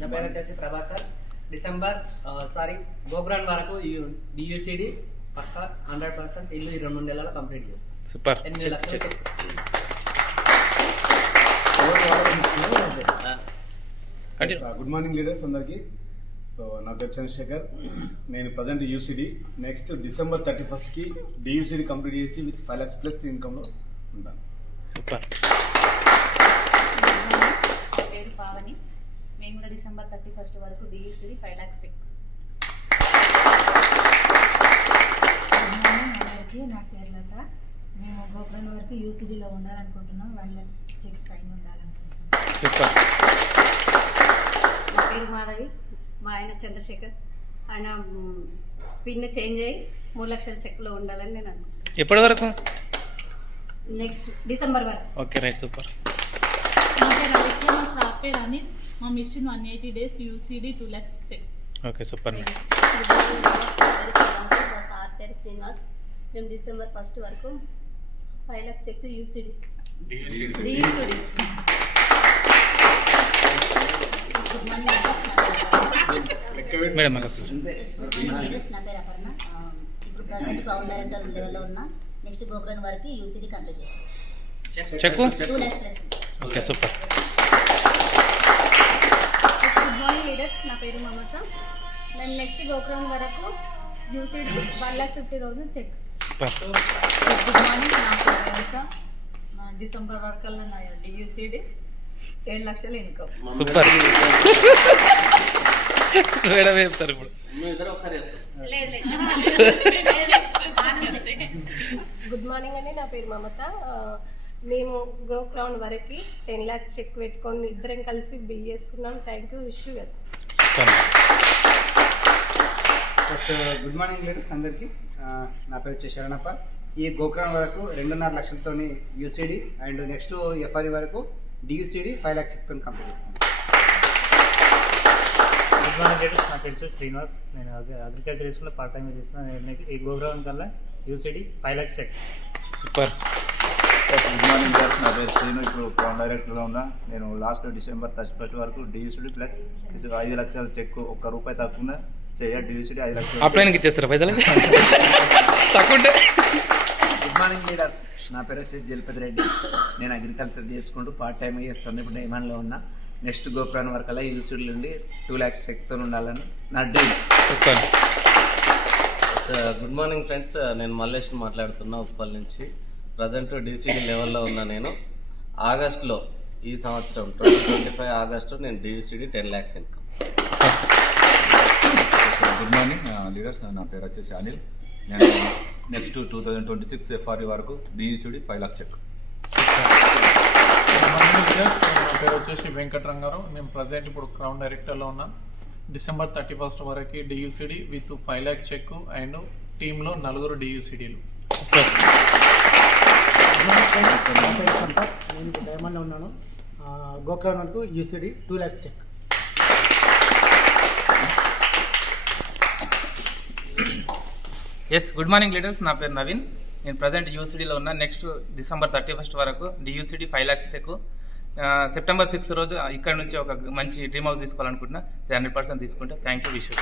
నా పేరు వచ్చేసి ప్రభాకర్. గోగ్రాన్ వరకు డియూసిడి పక్కా 100% ఇల్లు 2 నెలల్లో కంప్లీట్ చేస్తాం. సూపర్. 8 లక్షలు. గుడ్ మార్నింగ్ లీడర్స్ అందరికీ. సో నా పేరు చంద్రశేఖర్. నేను present UCD next December 31st DUCD complete చేసి విత్ 5 lakhs ప్లస్ ఇన్కమ్లో ఉంటాను. సూపర్. నా పేరు పావని. మేము కూడా December 31st వరకు డియూసిడి 5 lakhs చెక్. అందరికీ నా పేరు లత. మేము గోపురం వరకు యూసిడీలో ఉండాలనుకుంటున్నాం. 1 lakh చెక్ పైన ఉండాలనుకుంటున్నాం. సూపర్. నా పేరు మాధవి. మా ఆయన చంద్రశేఖర్. ఆయన పిన్ చేంజ్ అయ్యి 3 లక్షల చెక్లో ఉండాలని నేను అనుకుంటున్నాను. ఎప్పటి వరకు? నెక్స్ట్ December వరకు. Okay right. సూపర్. నా పేరు అలిఖ్య. మా సార్ పేరు అనిల్. మా mission 180 days UCD 2 lakhs check. Okay super. మా సార్ పేరు శ్రీనివాస్. మేము December 1st వరకు 5 lakhs checks UCD DUCD. Good morning madam. నా పేరు అపర్ణ. ఇప్పుడు ప్రజెంట్ క్రౌన్ డైరెక్టర్ లెవెల్లో ఉన్నా. నెక్స్ట్ గోపురం వరకు యూసిడి కంప్లీట్ చేస్తాం. Cheque 2 lakhs plus. Okay super. Good morning leaders. నా పేరు మమత. మేము నెక్స్ట్ గోపురం వరకు UCD 1,50,000 cheque. Super. Good morning. నా పేరు రేఖ. December వరకు నా డియూసిడి 7 లక్షల ఇన్కమ్. సూపర్. మేడం చెప్తారు ఇప్పుడు. గుడ్ మార్నింగ్ అండి. నా పేరు మమత. మేము గోక్రౌన్ వరకు 10 lakhs చెక్ పెట్టుకొని ఇద్దరం కలిసి బిల్ చేస్తున్నాం. Thank you. Wish you well. Good morning leaders అందరికీ. నా పేరు వచ్చి శరణప్ప. ఈ గోక్రాన్ వరకు 2.5 లక్షలతో యూసిడి అండ్ నెక్స్ట్ ఎఫ్ఆర్ఈ వరకు డియూసిడి 5 lakhs చెక్తో కంప్లీట్ చేస్తాను. Good morning leaders. నా పేరు వచ్చి శ్రీనివాస్. నేను అగ్రికల్చర్ స్కూల్లో పార్ట్ టైం చేస్తున్నాను. ఈ గోగ్రాన్ కల్లా UCD 5 lakhs cheque. Super. Good morning sir. నా పేరు శ్రీను. ఇప్పుడు క్రౌన్ డైరెక్టర్గా ఉన్నా. నేను లాస్ట్ December 31st వరకు డియూసిడి ప్లస్ 5 లక్షల చెక్, ₹1 తక్కువ చేయ డియూసిడి 5 లక్షలు. అప్లైన్కి ఇచ్చేస్తారా పైసలు తక్కువ? Good morning leaders. నా పేరు వచ్చేసి జలపతి రెడ్డి. నేను అగ్రికల్చర్ చేసుకుంటూ పార్ట్ టైం చేస్తాను. ఇప్పుడు డైమండ్లో ఉన్నా. నెక్స్ట్ గోపురాన్ వరకు అలా యూసిడి నుండి 2 lakhs చెక్తో ఉండాలని నా డ్రీమ్. Good morning friends. నేను మల్లేష్ మాట్లాడుతున్నా ఉప్పల్ నుంచి. ప్రజెంట్ డిసిడి లెవెల్లో ఉన్నా. నేను ఆగస్టులో ఈ సంవత్సరం 2025 ఆగస్టు నేను DCD 10 lakhs income. Good morning leaders. నా పేరు వచ్చేసి అనిల్. నేను నెక్స్ట్ 2026 ఎఫ్ఆర్ఈ వరకు డియూసిడి 5 lakhs చెక్. నా పేరు వచ్చేసి వెంకటరంగారావు. నేను ప్రజెంట్ ఇప్పుడు క్రౌన్ డైరెక్టర్లో ఉన్నా. December 31st వరకు DUCD with 5 lakhs cheque and టీంలో 4 డియూసిడీలు. నేను డైమండ్లో ఉన్నాను. గోక్రాన్ వరకు UCD 2 lakhs cheque. Yes. Good morning leaders. నా పేరు నవీన్. నేను ప్రజెంట్ యూసిడీలో ఉన్నా. నెక్స్ట్ December 31st వరకు డియూసిడి 5 lakhs చెక్. September 6 రోజు ఇక్కడ నుంచి ఒక మంచి డ్రీమ్ హౌస్ తీసుకోవాలనుకుంటున్నా. 100% తీసుకుంటా. Thank you. Wish you.